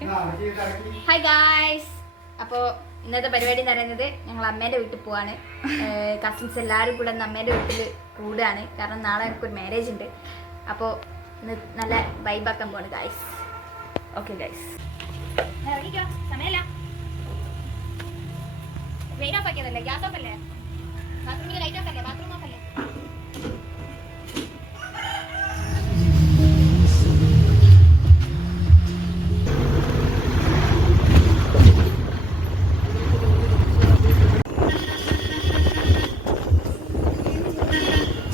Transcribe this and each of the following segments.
Hi guys. അപ്പോൾ ഇന്നത്തെ പരിപാടി എന്ന് പറയുന്നത് ഞങ്ങൾ അമ്മേൻ്റെ വീട്ടിൽ പോവാണ്. കസിൻസ് എല്ലാവരും കൂടെ അമ്മേൻ്റെ വീട്ടിൽ കൂടുകയാണ്. കാരണം നാളെ എനിക്കൊരു മാരേജ് ഉണ്ട്. അപ്പോൾ ഇന്ന് നല്ല വൈബാക്കാൻ പോവാണ് ഗായ്സ്. ഓക്കെ ഗായ്സ്, ഇറങ്ങിക്കോ, സമയമല്ല. ലൈറ്റ് ഓഫ് ആക്കിയതല്ലേ? ഗ്യാസ് ഓഫ് അല്ലേ? ബാത്റൂമിൽ ലൈറ്റ് ഓഫ് അല്ലേ? ബാത്റൂം ഓഫ് അല്ലേ?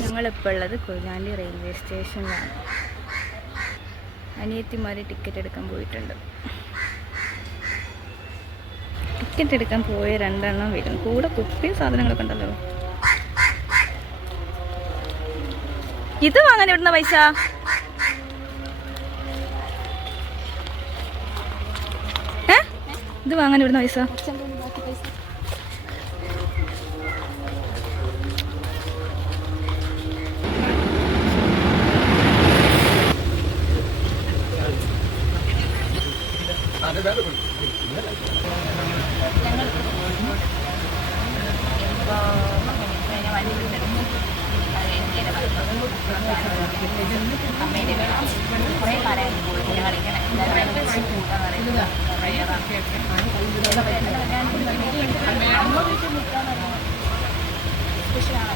ഞങ്ങളിപ്പോൾ ഉള്ളത് കൊയിലാണ്ടി റെയിൽവേ സ്റ്റേഷനിലാണ്. അനിയത്തിമാർ ടിക്കറ്റ് എടുക്കാൻ പോയിട്ടുണ്ട്. ടിക്കറ്റ് എടുക്കാൻ പോയ രണ്ടെണ്ണം വരും. കൂടെ കുപ്പിയും സാധനങ്ങളൊക്കെ ഉണ്ടല്ലോ. ഇത് വാങ്ങാൻ ഇവിടുന്ന പൈസ? ഇത് വാങ്ങാൻ ഇവിടുന്ന പൈസ? അമ്മേൻ്റെ കുറേ കാലം ഞങ്ങളിങ്ങനെ സ്പെഷ്യലാണ്.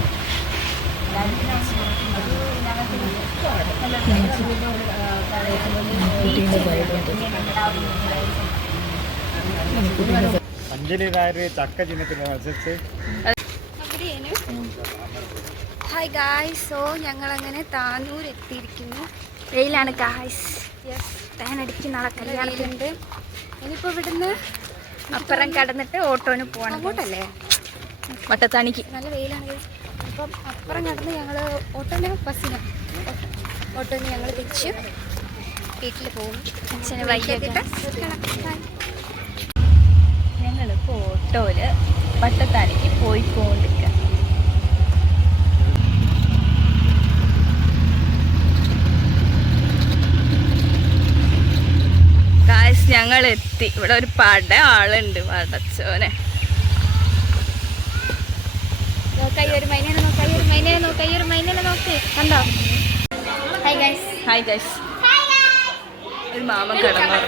ചക്ക ചിഹ്നത്തിന് മത്സരിച്ച്. Hi guys. സോ ഞങ്ങളങ്ങനെ താനൂർ എത്തിയിരിക്കുന്നു. വെയിലാണ് ഗായ്സ്. യെസ്, തേനടിക്ക് നാളെ കല്യാണത്തിനുണ്ട്. ഇനിയിപ്പോൾ ഇവിടുന്ന് അപ്പുറം കടന്നിട്ട് ഓട്ടോന് പോകണം. അങ്ങോട്ടല്ലേ? വട്ടത്താണിക്ക്. നല്ല വെയിലാണ്. അപ്പം അപ്പുറം കടന്ന് ഞങ്ങൾ ഓട്ടോന് ഞങ്ങൾ തിരിച്ച് വീട്ടിൽ പോകും. അച്ഛന് വൈകിട്ട് ഞങ്ങളിപ്പോൾ ഓട്ടോയില് വട്ടത്താണിക്ക് പോയിക്കൊണ്ടിരിക്കുക. ഞങ്ങൾ എത്തി. ഇവിടെ ഒരു പട ആളുണ്ട്. വടച്ചോനെ, കണ്ടോ? Hi guys. Hi guys. ഒരു മാമൻ കിടന്നു.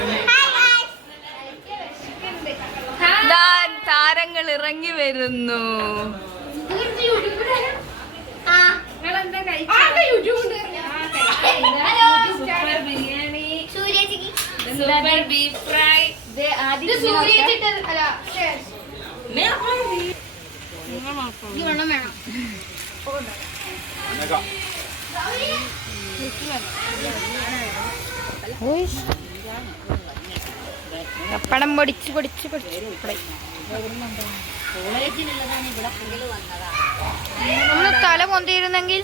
താരങ്ങൾ ഇറങ്ങി വരുന്നു. Super beef fry. പപ്പടം പൊടിച്ച് ഒന്ന് തല പൊന്തിയിരുന്നെങ്കിൽ.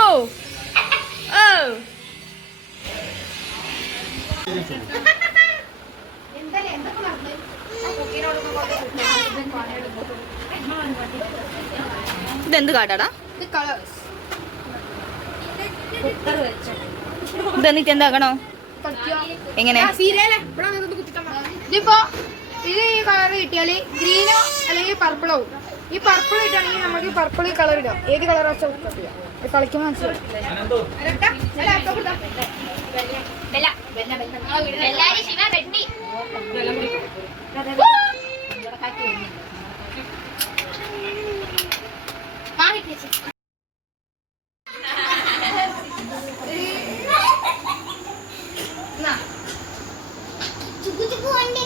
ഓ ഓ ഇതെന്ത് കാട്ടാടാ? ഇതെന്നിട്ട് എന്താക്കണോ? എങ്ങനെ? ഇതിപ്പോ ഇത് ഈ കളർ കിട്ടിയാല് ഗ്രീനോ അല്ലെങ്കിൽ പർപ്പിളോ. ഈ പർപ്പിൾ ഇട്ടാണെങ്കിൽ നമുക്ക് പർപ്പിൾ കളർ ഇടാം. ഏത് കളർ വെച്ചാൽ കളിക്കുമ്പോൾ മനസ്സിലാവും. വണ്ടി